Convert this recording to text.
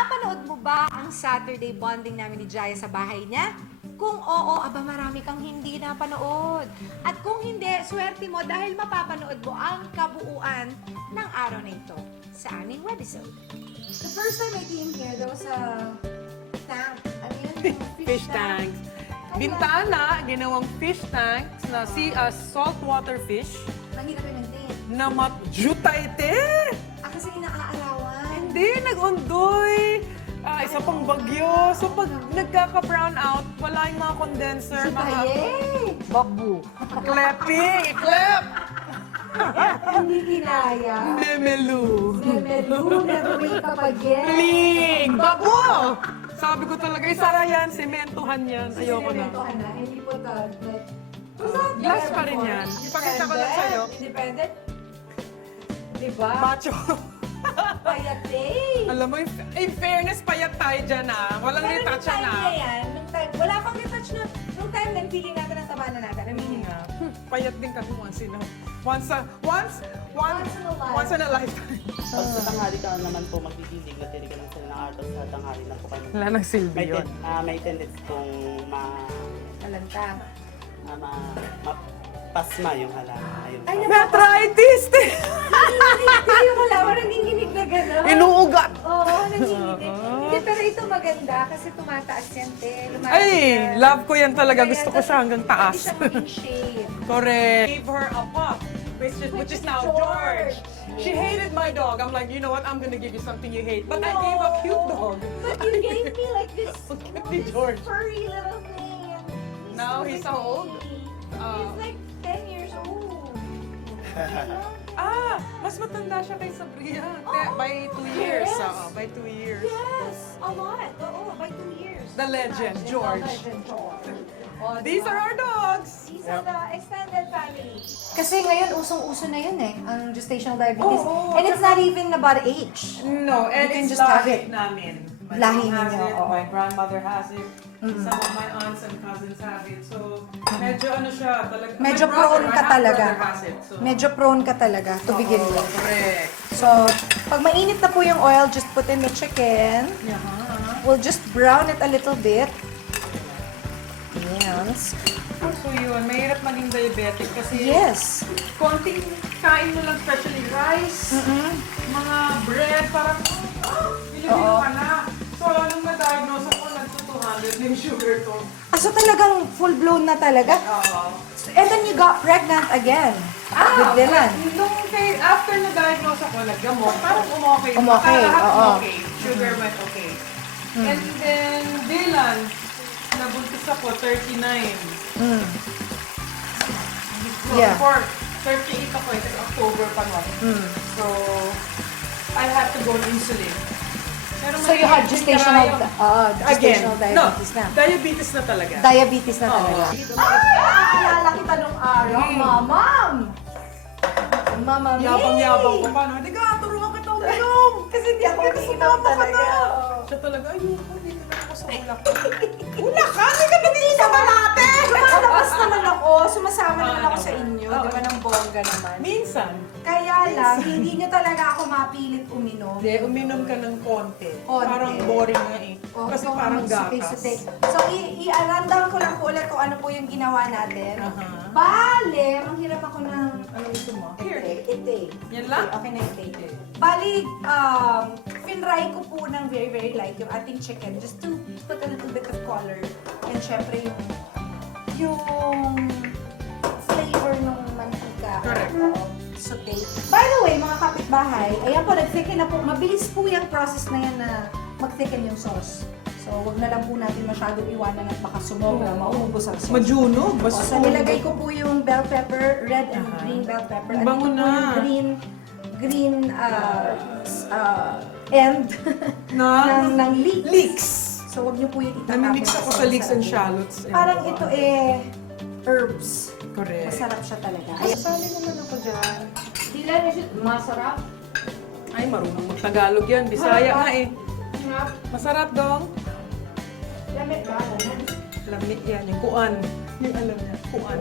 Napanood mo ba ang Saturday bonding namin ni Jaya sa bahay niya? Kung oo, aba marami kang hindi napanood. At kung hindi, swerte mo dahil mapapanood mo ang kabuuan ng araw na ito sa aming webisode. The first time I came here, there was a tank. Ano yun? Fish tanks. Bintana, ginawang fish tanks na saltwater fish Mahirap yung maintain. na matjuta ite. Kasi inaaarawan. Hindi, nag-undoy. Isa pang bagyo. So pag nagkaka-brown out, wala yung mga condenser, mga Yay! babu. Klepping, iklep. Hindi kinaya. Memelu. Never wake up again. Ling! Babu! Sabi ko talaga, isara yan, sementohan yan. Ayoko na. Sinemento ka na, hindi po Glass pa rin yan. Ipakita ko lang sa'yo. Independent? Diba? Macho. Payat eh. Alam mo, in fairness, payat tayo dyan ah. Walang Pero retouch nung time na. na yan, wala pang retouch na. Nung time na, feeling natin ang taba na natin. Aminin nga. Payat din kasi once in a lifetime. Pag sa tanghali ka naman po magdidilig, natirigan lang sila ng araw sa tanghali na po kayo. Wala nang silbi yun. May tendency pong Alanta. mapasma yung halaman. Ayun. Ay, Arthritis! Hindi yung halaman, nanginginig na gano'n. Inuugat! Oo, nanginginig. Hindi, pero ito maganda kasi tumataas yan, te. Lumalaki Ay, yan. love ko yan talaga. Kaya Gusto ko siya hanggang Hindi taas. siya maging shade. Correct. Gave her a pup, which is now George. She hated my dog. I'm like, you know what? I'm gonna give you something you hate. But I gave a cute dog. But you gave me like this, Cute ni George. furry little thing. And Now he's how old? He's like 10 years old. Mas matanda siya kay Sabria. By 2 years. Yes. By 2 years. Yes, a lot. Oo, by 2 years. The legend, George. The legend, George. Oh, These are our dogs. These are the extended family. Kasi ngayon, usong-uso na yun eh, ang gestational diabetes. Oo, And it's not even about age. No, and You can it's just have lahi it. namin. My Lahi mom has ninyo, it, oo. my grandmother has it, some of my aunts and cousins have it. So, medyo ano siya talaga. Medyo my brother, prone my ka talaga. half-brother has it. So, Medyo prone ka talaga to begin Oo, with. correct. So, pag mainit na po yung oil, just put in the chicken. We'll just brown it a little bit. Yes. So yun, mahirap maging diabetic kasi Yes. konting kain mo lang, especially rice, mga bread, parang, Pilipino ka na. So, nung na-diagnose ako, nagto-200 na yung sugar ko. So talagang full-blown na talaga. Oo. And then you got pregnant again. With Dylan. After na-diagnose ako, naggamot, parang umokay. Umokay, Lahat oo. umokay. Sugar went okay. And then, Dylan, nabuntis ako, 39. So, Yeah. before, 38 ako, it's October pa nun. So, I had to go on insulin. Pero So you had mahirap gestational, din karayon. gestational diabetes na. Diabetes na talaga. Diabetes na talaga. Oo. Alala kita nung araw, mamam! Mama May! Yabang-yabang ko pa, no? Hindi ka, turuan kita uminom! Kasi hindi ako Kasi umiinom sumama ka talaga. na. Siya talaga, ayoko, dito na ako sa ulak. Ulak ka? Hindi ka na dito sa malate! Lumalabas naman ako, sumasama naman ako sa inyo, di ba, ng bongga naman. Minsan. Kaya lang, hindi nyo talaga ako mapilit uminom. Hindi, uminom ka ng konti. Konti. Parang boring nga eh. Oh, Kasi ikaw parang ang gatas. sutay-sutay. So, i-rundown ko lang po ulit kung ano po yung ginawa natin. Aha. Bale, manghiram ako ng Ano gusto mo? ite. Yan lang? Okay na ite. Bali, finry ko po ng very, very light yung ating chicken just to put a little bit of color. And syempre yung flavor ng mantika. Correct. Saute. By the way, mga kapitbahay, ayan po, nag-thicken na po. Mabilis po yung process na yan na mag-thicken yung sauce. So, wag na lang po natin masyadong iwanan at baka sumobra, maubos ang sauce. Majuno? O, so, nilagay ko po yung bell pepper, red and green bell pepper. At Bango ito po na. yung green end ng leeks. Leeks. So, wag niyo po yung itatapon. Namimix ako sa leeks and shallots. Parang ito herbs. Correct. Masarap siya talaga. Sali naman ako dyan. Dilan, is it masarap? Ay, marunong mag-Tagalog yan. Bisaya nga eh. Masarap dong. Lamit ba? Lamit yan. Yung kuan. Yung alam niya. Kuan.